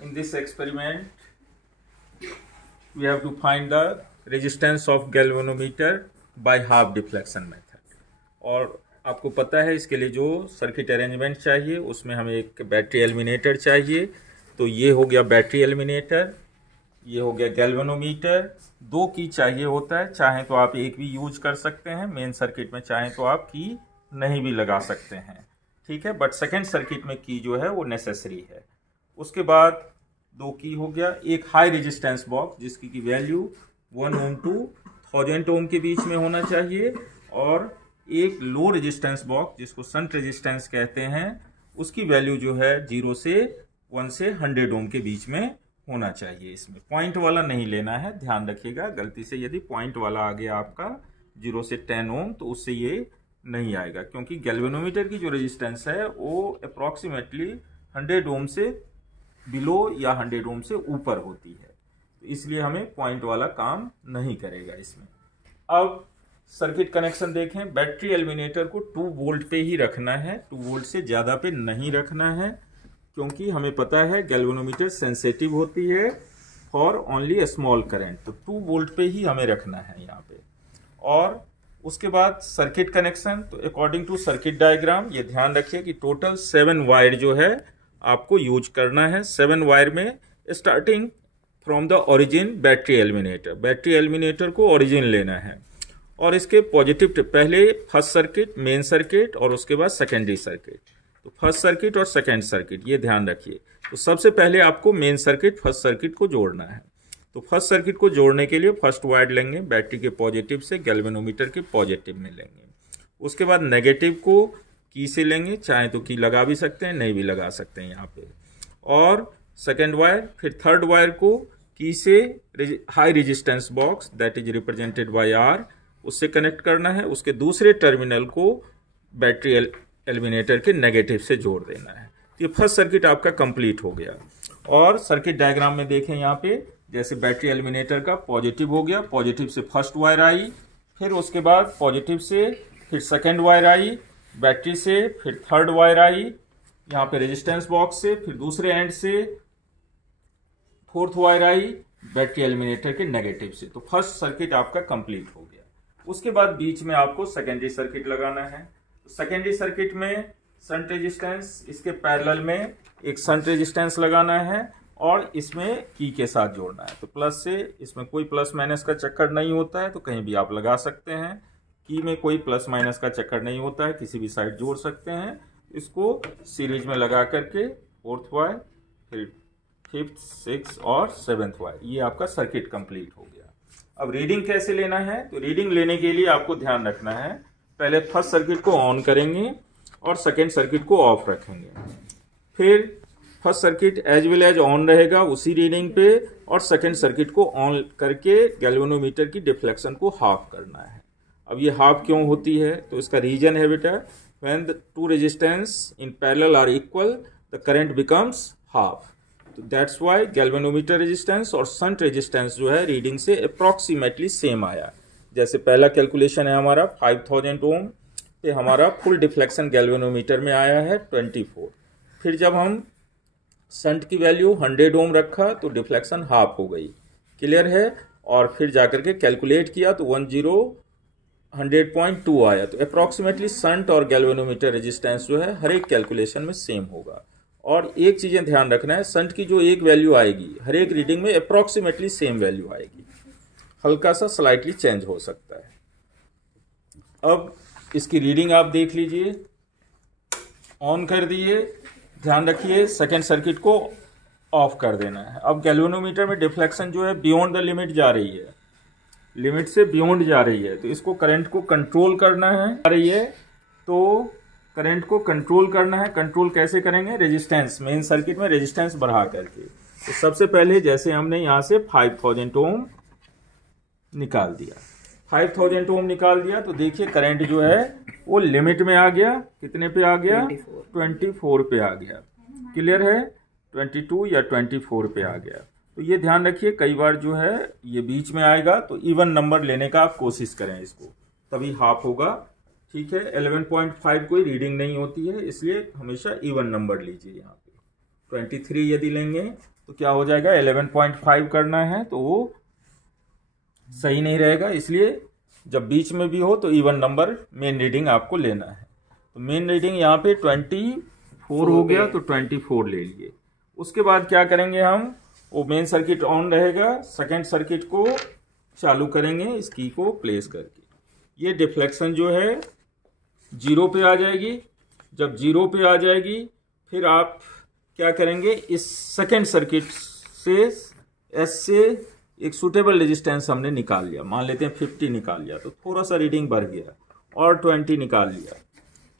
In this experiment, we have to find the resistance of galvanometer by half deflection method. और आपको पता है इसके लिए जो सर्किट अरेंजमेंट चाहिए उसमें हमें एक बैटरी एलिमिनेटर चाहिए। तो ये हो गया बैटरी एलिमिनेटर, ये हो गया गैल्वेनोमीटर। दो की चाहिए होता है, चाहे तो आप एक भी यूज कर सकते हैं मेन सर्किट में, चाहे तो आप की नहीं भी लगा सकते हैं, ठीक है। बट सेकेंड सर्किट में की जो है वो नेसेसरी है। उसके बाद दो की हो गया, एक हाई रेजिस्टेंस बॉक्स जिसकी की वैल्यू 1 ओम टू 1000 ओम के बीच में होना चाहिए, और एक लो रेजिस्टेंस बॉक्स जिसको शंट रेजिस्टेंस कहते हैं, उसकी वैल्यू जो है 0 से 1 से 100 ओम के बीच में होना चाहिए। इसमें पॉइंट वाला नहीं लेना है, ध्यान रखिएगा। गलती से यदि पॉइंट वाला आ गया आपका 0 से 10 ओम तो उससे ये नहीं आएगा, क्योंकि गैल्वेनोमीटर की जो रेजिस्टेंस है वो अप्रॉक्सीमेटली 100 ओम से बिलो या 100 ओम से ऊपर होती है, तो इसलिए हमें पॉइंट वाला काम नहीं करेगा इसमें। अब सर्किट कनेक्शन देखें। बैटरी एलिमिनेटर को 2 वोल्ट पे ही रखना है, 2 वोल्ट से ज़्यादा पे नहीं रखना है, क्योंकि हमें पता है गैल्वेनोमीटर सेंसिटिव होती है for only A small current, तो 2 वोल्ट पे ही हमें रखना है यहाँ पे। और उसके बाद सर्किट कनेक्शन, तो अकॉर्डिंग टू सर्किट डायग्राम ये ध्यान रखिए कि टोटल 7 वायर जो है आपको यूज करना है। 7 वायर में starting from the origin battery eliminator, battery eliminator को ओरिजिन लेना है, और इसके पॉजिटिव पहले फर्स्ट सर्किट, मेन सर्किट, और उसके बाद सेकेंडरी सर्किट। तो फर्स्ट सर्किट और सेकेंड सर्किट ये ध्यान रखिए। तो सबसे पहले आपको मेन सर्किट फर्स्ट सर्किट को जोड़ना है। तो फर्स्ट सर्किट को जोड़ने के लिए फर्स्ट वायर लेंगे बैटरी के पॉजिटिव से, गैल्वेनोमीटर के पॉजिटिव में लेंगे। उसके बाद नेगेटिव को की से लेंगे, चाहे तो की लगा भी सकते हैं, नहीं भी लगा सकते हैं यहाँ पे। और सेकेंड वायर, फिर थर्ड वायर को की से high resistance box that is represented by R, उससे कनेक्ट करना है। उसके दूसरे टर्मिनल को बैटरी एलिमिनेटर के नेगेटिव से जोड़ देना है। तो ये फर्स्ट सर्किट आपका कंप्लीट हो गया। और सर्किट डायग्राम में देखें यहाँ पे, जैसे बैटरी एलिमिनेटर का पॉजिटिव हो गया, पॉजिटिव से फर्स्ट वायर आई, फिर उसके बाद पॉजिटिव से फिर सेकेंड वायर आई, बैटरी से फिर थर्ड वायर आई, यहाँ पे रेजिस्टेंस बॉक्स से, फिर दूसरे एंड से फोर्थ वायर आई बैटरी एलिमिनेटर के नेगेटिव से। तो फर्स्ट सर्किट आपका कंप्लीट हो गया। उसके बाद बीच में आपको सेकेंडरी सर्किट लगाना है। तो सेकेंडरी सर्किट में शंट रेजिस्टेंस, इसके पैरेलल में एक शंट रेजिस्टेंस लगाना है और इसमें की के साथ जोड़ना है। तो प्लस से, इसमें कोई प्लस माइनस का चक्कर नहीं होता है, तो कहीं भी आप लगा सकते हैं। की में कोई प्लस माइनस का चक्कर नहीं होता है, किसी भी साइड जोड़ सकते हैं। इसको सीरीज में लगा करके फोर्थ वायर, फिर फिफ्थ, सिक्स और सेवेंथ वायर, ये आपका सर्किट कंप्लीट हो गया। अब रीडिंग कैसे लेना है? तो रीडिंग लेने के लिए आपको ध्यान रखना है, पहले फर्स्ट सर्किट को ऑन करेंगे और सेकेंड सर्किट को ऑफ रखेंगे। फिर first circuit as well as on रहेगा उसी रीडिंग पे, और सेकेंड सर्किट को ऑन करके गैल्वेनोमीटर की डिफ्लेक्शन को हाफ करना है। अब ये हाफ क्यों होती है? तो इसका रीजन है बेटा, when the two resistance in parallel are equal the current becomes half. तो दैट्स वाई गैल्वेनोमीटर रेजिस्टेंस और शंट रेजिस्टेंस जो है रीडिंग से अप्रॉक्सीमेटली सेम आया। जैसे पहला कैलकुलेशन है हमारा 5000 ओम पे, हमारा फुल डिफ्लेक्शन गैल्वेनोमीटर में आया है 24। फिर जब हम शंट की वैल्यू 100 ओम रखा तो डिफ्लेक्शन हाफ हो गई, क्लियर है। और फिर जाकर के कैलकुलेट किया तो 100.2 आया। तो अप्रॉक्सीमेटली शंट और गैल्वेनोमीटर रेजिस्टेंस जो है हर एक कैलकुलेशन में सेम होगा। और एक चीजें ध्यान रखना है, शंट की जो एक वैल्यू आएगी हर एक रीडिंग में अप्रॉक्सीमेटली सेम वैल्यू आएगी, हल्का सा स्लाइटली चेंज हो सकता है। अब इसकी रीडिंग आप देख लीजिए, ऑन कर दिए, ध्यान रखिए सेकेंड सर्किट को ऑफ कर देना है। अब गैल्वेनोमीटर में डिफ्लेक्शन जो है बियॉन्ड द लिमिट जा रही है, लिमिट से बियॉन्ड जा रही है, तो इसको करंट को कंट्रोल करना है। आ रही है तो करंट को कंट्रोल करना है। कंट्रोल कैसे करेंगे? रेजिस्टेंस, मेन सर्किट में रेजिस्टेंस बढ़ा करके। तो सबसे पहले जैसे हमने यहाँ से 5000 ओम निकाल दिया, 5000 ओम निकाल दिया, तो देखिए करंट जो है वो लिमिट में आ गया। कितने पे आ गया? 24 पे आ गया, क्लियर है। 22 या 24 पे आ गया। तो ये ध्यान रखिए, कई बार जो है ये बीच में आएगा, तो इवन नंबर लेने का आप कोशिश करें इसको, तभी हाफ होगा, ठीक है। 11.5 कोई रीडिंग नहीं होती है, इसलिए हमेशा इवन नंबर लीजिए। यहाँ पे 23 यदि लेंगे तो क्या हो जाएगा, 11.5 करना है तो वो सही नहीं रहेगा, इसलिए जब बीच में भी हो तो इवन नंबर मेन रीडिंग आपको लेना है। तो मेन रीडिंग यहाँ पे 24 हो गया, तो 24 ले लिए। उसके बाद क्या करेंगे हम, वो मेन सर्किट ऑन रहेगा, सेकेंड सर्किट को चालू करेंगे इस की को प्लेस करके। ये डिफ्लेक्शन जो है 0 पे आ जाएगी। जब 0 पे आ जाएगी फिर आप क्या करेंगे, इस सेकेंड सर्किट से एस से एक सुटेबल रेजिस्टेंस हमने निकाल लिया, मान लेते हैं 50 निकाल लिया, तो थोड़ा सा रीडिंग बढ़ गया, और 20 निकाल लिया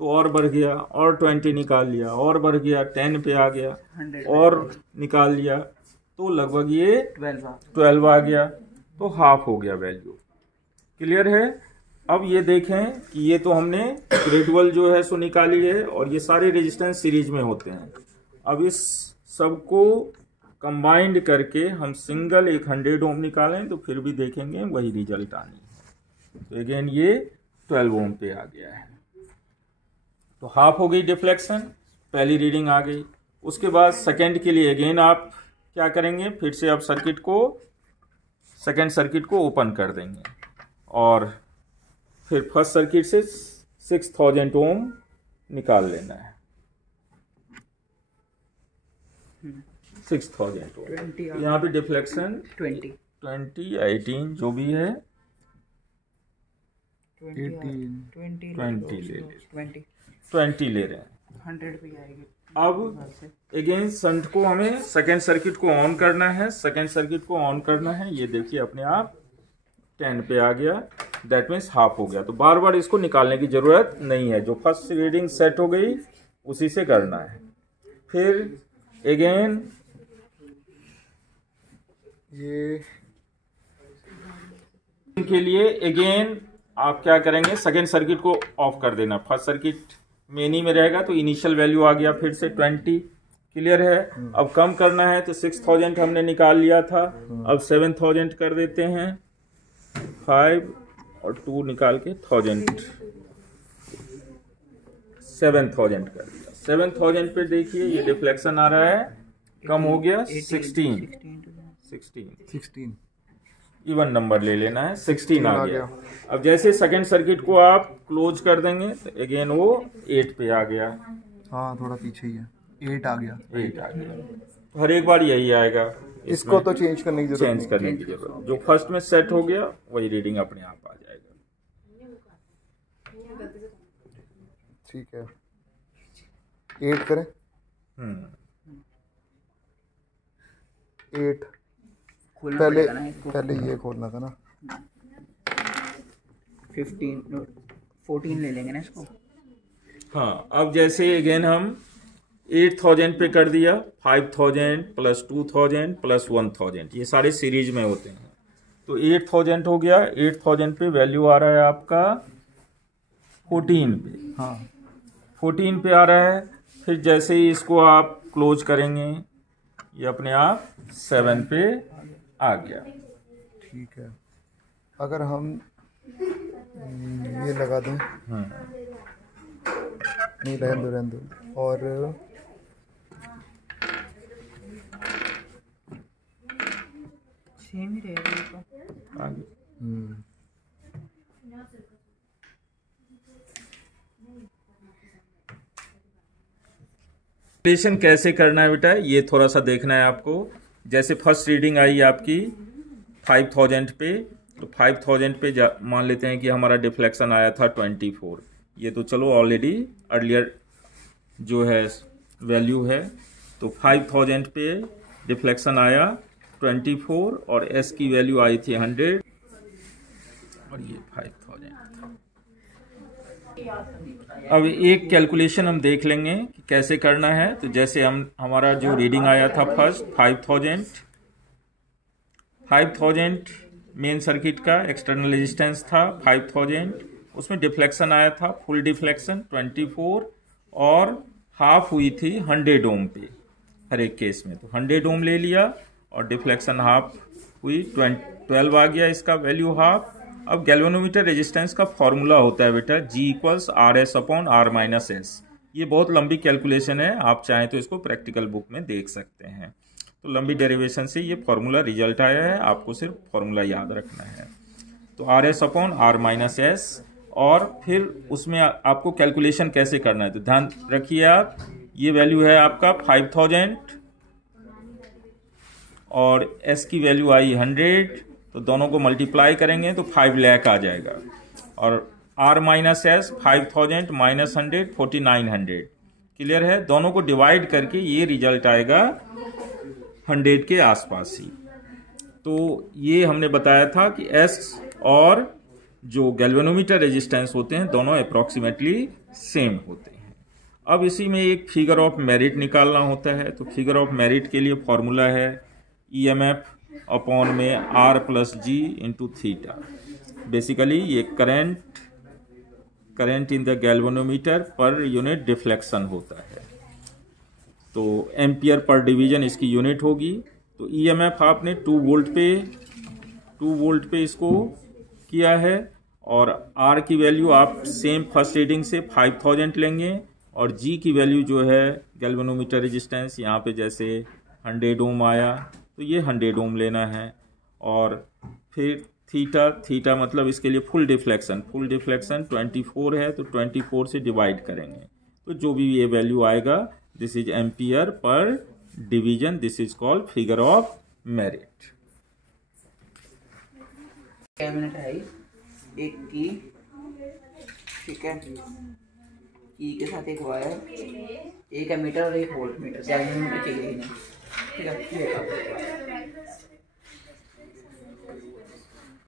तो और बढ़ गया, और 20 निकाल लिया और बढ़ गया, 10 पे आ गया और निकाल लिया, तो लगभग ये 12 आ गया, तो हाफ हो गया वैल्यू। क्लियर है। अब ये देखें कि ये तो हमने ग्रेजुअल जो है सो निकाली है, और ये सारे रेजिस्टेंस सीरीज में होते हैं। अब इस सबको कंबाइंड करके हम सिंगल एक 100 ओम निकालें तो फिर भी देखेंगे वही रिजल्ट आनी है। तो अगेन ये 12 ओम पे आ गया है, तो हाफ हो गई डिफ्लेक्शन, पहली रीडिंग आ गई। उसके बाद सेकेंड के लिए अगेन आप क्या करेंगे, फिर से आप सेकेंड सर्किट को ओपन कर देंगे, और फिर फर्स्ट सर्किट से 6000 ओम निकाल लेना है। 6000 ओम, यहाँ पे डिफ्लेक्शन 20 18 जो भी है 20 ले रहे हैं, 100 भी आएगी। अब अगेन संट को हमें सेकेंड सर्किट को ऑन करना है, सेकेंड सर्किट को ऑन करना है। ये देखिए अपने आप 10 पे आ गया, दैट मीन्स हाफ हो गया। तो बार बार इसको निकालने की जरूरत नहीं है, जो फर्स्ट रीडिंग सेट हो गई उसी से करना है। फिर अगेन ये के लिए अगेन आप क्या करेंगे, सेकेंड सर्किट को ऑफ कर देना, फर्स्ट सर्किट मेनी में रहेगा तो इनिशियल वैल्यू आ गया फिर से 20। क्लियर है। अब कम करना है तो 6000 हमने निकाल लिया था, अब 7000 कर देते हैं, 5 और 2 निकाल के 1000, 7000 कर दिया। 7000 पे देखिए ये डिफ्लेक्शन आ रहा है, कम हो गया 16 इवन नंबर ले लेना है, 16 आ गया। अब जैसे सेकेंड सर्किट को आप क्लोज कर देंगे तो अगेन वो 8 पे आ गया। हाँ थोड़ा पीछे ही है, 8 आ गया। हर एक बार यही आएगा, इसको तो चेंज करने की जरूरत, जो फर्स्ट में सेट हो गया वही रीडिंग अपने आप आ जाएगा। ठीक है, 8 करें। 8 पहले ये खोलना था ना, 14 ले लेंगे ना इसको। हाँ, अब जैसे अगेन हम 8000 पे कर दिया, 5000 प्लस 2000 प्लस 1000, ये सारे सीरीज में होते हैं। तो 8000 हो गया, 8000 पे वैल्यू आ रहा है आपका 14 पे। हाँ 14 पे आ रहा है। फिर जैसे ही इसको आप क्लोज करेंगे ये अपने आप 7 पे आ गया। ठीक है, अगर हम ये लगा दें, नहीं रहने दो, और सेम ही रहेगा आगे। कैलकुलेशन कैसे करना है बेटा, ये थोड़ा सा देखना है आपको। जैसे फर्स्ट रीडिंग आई आपकी 5000 पे, तो 5000 पे मान लेते हैं कि हमारा डिफ्लेक्शन आया था 24। ये तो चलो ऑलरेडी अर्लियर जो है वैल्यू है। तो 5000 पे डिफ्लेक्शन आया 24 और एस की वैल्यू आई थी 100 और ये 5000। अब एक कैलकुलेशन हम देख लेंगे कि कैसे करना है। तो जैसे हमारा जो रीडिंग आया था फर्स्ट 5000 मेन सर्किट का एक्सटर्नल रेजिस्टेंस था 5000, उसमें डिफ्लेक्शन आया था फुल डिफ्लेक्शन 24 और हाफ हुई थी 100 ओम पे हर एक केस में। तो 100 ओम ले लिया और डिफ्लेक्शन हाफ हुई 12 आ गया इसका वैल्यू हाफ। अब गैल्वेनोमीटर रेजिस्टेंस का फॉर्मूला होता है बेटा G=RS/R-S। ये बहुत लंबी कैलकुलेशन है, आप चाहें तो इसको प्रैक्टिकल बुक में देख सकते हैं। तो लंबी डेरिवेशन से ये फॉर्मूला रिजल्ट आया है, आपको सिर्फ फॉर्मूला याद रखना है। तो RS/R-S, और फिर उसमें आपको कैलकुलेशन कैसे करना है, तो ध्यान रखिए आप, ये वैल्यू है आपका 5000 और S की वैल्यू आई 100, तो दोनों को मल्टीप्लाई करेंगे तो 5 लाख आ जाएगा। और R-S 5000 माइनस 100 4900, क्लियर है। दोनों को डिवाइड करके ये रिजल्ट आएगा 100 के आसपास ही। तो ये हमने बताया था कि S और जो गैल्वेनोमीटर रेजिस्टेंस होते हैं दोनों अप्रॉक्सीमेटली सेम होते हैं। अब इसी में एक फिगर ऑफ मेरिट निकालना होता है। तो फिगर ऑफ मेरिट के लिए फॉर्मूला है EMF अपॉन में R+G इंटू थीटा। बेसिकली ये current in the galvanometer per unit deflection होता है। तो एम्पियर पर डिवीजन इसकी यूनिट होगी। तो EMF आपने 2 वोल्ट पे इसको किया है, और R की वैल्यू आप सेम फर्स्ट रीडिंग से 5000 लेंगे, और G की वैल्यू जो है गैल्वेनोमीटर रेजिस्टेंस यहाँ पे जैसे 100 ओम आया तो ये 100 ओम लेना है। और फिर थीटा मतलब इसके लिए फुल डिफ्लेक्शन 24 है तो 24 से डिवाइड करेंगे, तो जो भी ये वैल्यू आएगा this is ampere per division, this is called figure of merit. Minute है एक की, ठीक है, की के साथ एक वायर, एक एमीटर और एक वोल्ट मीटर, गैल्वेनोमीटर चाहिए, ठीक है।